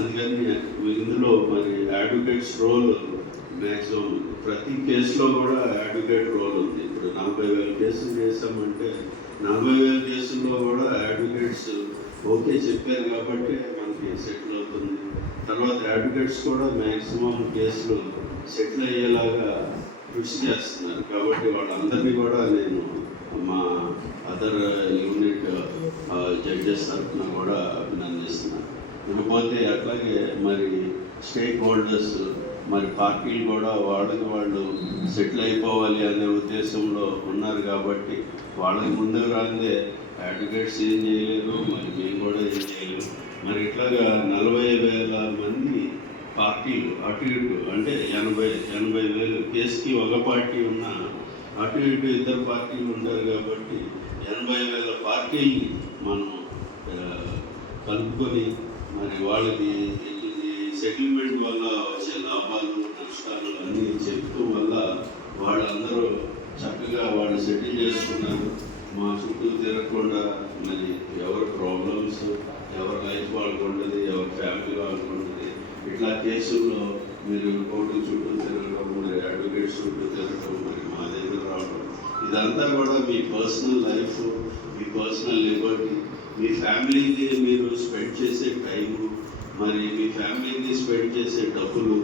అందుకని ఇందులో మరి అడ్వకేట్స్ రోల్ మ్యాక్సిమం ప్రతి కేసులో కూడా అడ్వకేట్ రోల్ ఉంది. ఇప్పుడు నలభై వేల కేసులు చేసామంటే నలభై వేల కేసుల్లో కూడా అడ్వకేట్స్ ఓకే చెప్పారు కాబట్టి మనకి సెటిల్ అవుతుంది. తర్వాత అడ్వకేట్స్ కూడా మ్యాక్సిమం కేసులు సెటిల్ అయ్యేలాగా కృషి చేస్తున్నారు. కాబట్టి వాళ్ళందరినీ కూడా నేను మా అదర్ యూనిట్ జడ్జెస్ తరఫున కూడా అభినందిస్తున్నాను. ఉండిపోతే అట్లాగే మరి స్టేక్ హోల్డర్స్ మరి పార్టీలు కూడా వాళ్ళకి వాళ్ళు సెటిల్ అయిపోవాలి అనే ఉద్దేశంలో ఉన్నారు కాబట్టి వాళ్ళకి ముందుకు రాందే అడ్వకేట్స్ ఏం చేయలేరు మరి మేము కూడా ఏం చేయలేము మరి ఇట్లాగా నలభై వేల మంది పార్టీలు అటు ఇటు అంటే ఎనభై ఎనభై వేలు కేసుకి ఒక పార్టీ ఉన్నా అటు ఇటు ఇద్దరు పార్టీలు ఉంటారు కాబట్టి ఎనభై వేల పార్టీని మనం కలుపుకొని మరి వాళ్ళకి సెటిల్మెంట్ వల్ల వచ్చే లాభాలు నష్టాలు అన్నీ చెప్తూ వల్ల వాళ్ళందరూ చక్కగా వాళ్ళు సెటిల్ చేసుకున్నారు. మా చుట్టూ తిరగకుండా మరి ఎవరి ప్రాబ్లమ్స్ ఎవరి లైఫ్ వాళ్ళకు ఎవరి ఫ్యామిలీ వాళ్ళకు ఉంటుంది ఇట్లా కేసుల్లో మీరు కోర్టు చుట్టూ తిరగడం మరి అడ్వకేట్ చుట్టూ తిరగడం మరి మా దగ్గర రావడం ఇదంతా కూడా మీ పర్సనల్ లైఫ్ మీ పర్సనల్ లిబర్టీ మీ ఫ్యామిలీకి మీరు స్పెండ్ చేసే టైము మరి మీ ఫ్యామిలీకి స్పెండ్ చేసే డబ్బులు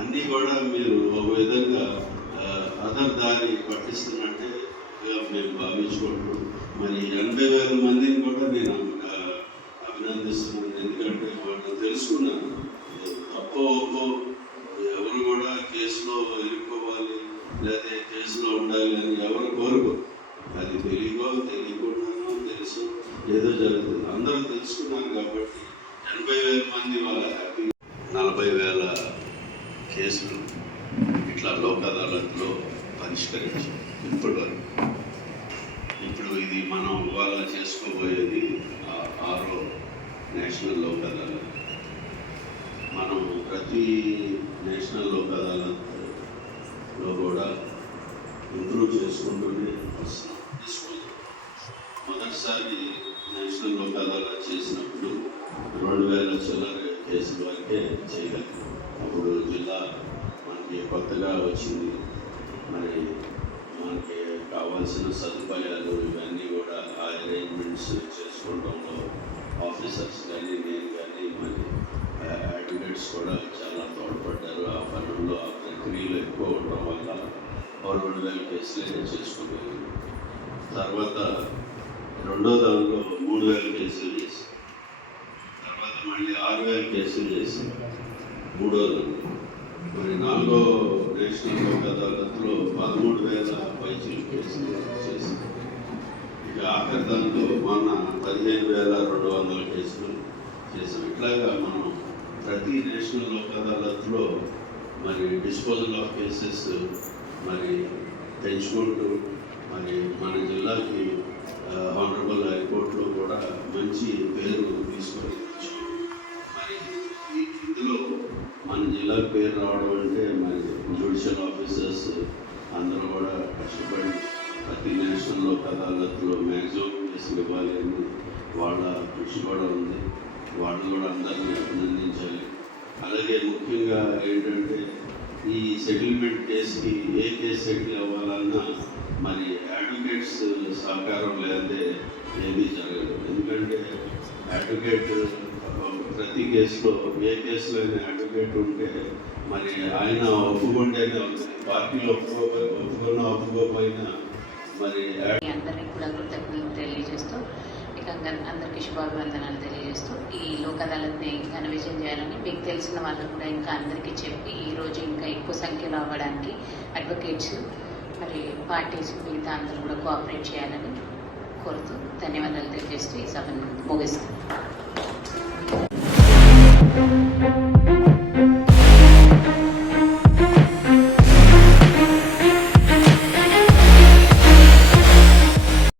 అన్నీ కూడా మీరు ఒక విధంగా అదర్ దారి పట్టిస్తున్నట్టే మేము భావించుకుంటున్నాం మరి ఎనభై వేల మందిని కూడా నేను అభినందిస్తున్నాను. ఎందుకంటే వాళ్ళు తెలుసుకున్నాను తప్పో ఒప్పో ఎవరు కూడా కేసులో ఇరుక్కోవాలి లేదా కేసులో ఉండాలి అని ఎవరు కోరుకో అది తెలియకో తెలియకుండా తెలుసు ఏదో జరుగుతుంది. అందరూ తెలుసుకున్నారు కాబట్టి ఎనభై వేల మంది వాళ్ళ హ్యాపీ నలభై వేల కేసులు ఇట్లా లోక్ అదాలత్లో పరిష్కరించి ఇప్పటి వరకు ఇప్పుడు ఇది మనం ఇవాళ చేసుకోబోయేది ఆరో నేషనల్ లోక్ అదాలత్ మనం ప్రతి నేషనల్ లోక్ అదాలత్లో కూడా ఇంప్రూవ్ చేసుకుంటూనే వస్తున్నాం. మొదటిసారి నేషనల్ లోక్ అదాలత్ చేసినప్పుడు రెండు వేల చిల్లర కేసులు అంటే చేయగలిగాం అప్పుడు జిల్లా మనకి కొత్తగా వచ్చింది. మరి మనకి కావాల్సిన సదుపాయాలు ఇవన్నీ కూడా ఆ అరేంజ్మెంట్స్ చేసుకోవడంలో ఆఫీసర్స్ కానీ నేను కానీ మరి అడ్వకేట్స్ కూడా చాలా తోడ్పడ్డారు. ఆ పనుల్లో ఆ ప్రక్రియలు ఎక్కువ ఉండడం వల్ల రెండు వేల కేసులు చేసుకోగలిగాం తర్వాత రెండో దానిలో మూడు వేల కేసులు చేసి తర్వాత మళ్ళీ ఆరు వేల కేసులు చేసి మూడో మరి నాలుగో నేషనల్ అదాలత్లో పదమూడు వేల పైచీలు కేసులు చేసి ఇక ఆఖరి దాంట్లో మొన్న పదిహేను వేల రెండు వందల కేసులు చేసాం ఇట్లాగా మనం ప్రతి నేషనల్ లోక్ అదాలత్లో మరి డిస్పోజల్ ఆఫ్ కేసెస్ మరి పెంచుకుంటూ మరి మన జిల్లాకి ఆనరబుల్ హైకోర్టులో కూడా మంచి పేరు తీసుకొని మరి ఇందులో మన జిల్లాకు పేరు రావడం అంటే మరి జ్యుడిషియల్ ఆఫీసర్స్ అందరూ కూడా కష్టపడి ప్రతి నేషనల్ లోక్ అదాలత్లో మ్యాక్సిమం కేసులు ఇవ్వాలి అని వాళ్ళ కృషి కూడా ఉంది. వాళ్ళు కూడా అందరినీ అభినందించాలి. అలాగే ముఖ్యంగా ఏంటంటే ఈ సెటిల్మెంట్ కేసుకి ఏ కేసు సెటిల్ అవ్వాలన్నా మరి అడ్వకేట్స్ సహకారం లేదే ఏమీ జరగదు. ఎందుకంటే అడ్వకేట్ ప్రతి కేసులో ఏ కేసులో అయినా అడ్వకేట్ ఉంటే మరి ఆయన ఒప్పుకుంటేనే అవుతుంది. పార్టీలో ఒప్పుకోకపోయి ఒప్పుకున్నా ఒప్పుకోకపోయినా మరి మీ అందరికీ కూడా కృతజ్ఞతలు తెలియజేస్తూ ఇక అందరికీ శుభాభివందనాలు తెలియజేస్తూ ఈ లోక్ అదాలత్ని ఘన విజయం చేయాలని మీకు తెలిసిన వాళ్ళు కూడా ఇంకా అందరికీ చెప్పి ఈరోజు ఇంకా ఎక్కువ సంఖ్యలో అవ్వడానికి అడ్వకేట్స్ మరి పార్టీస్ మిగతా అందరూ కూడా కోఆపరేట్ చేయాలని కోరుతూ ధన్యవాదాలు తెలియజేస్తూ ఈ సభను ముగిస్తాను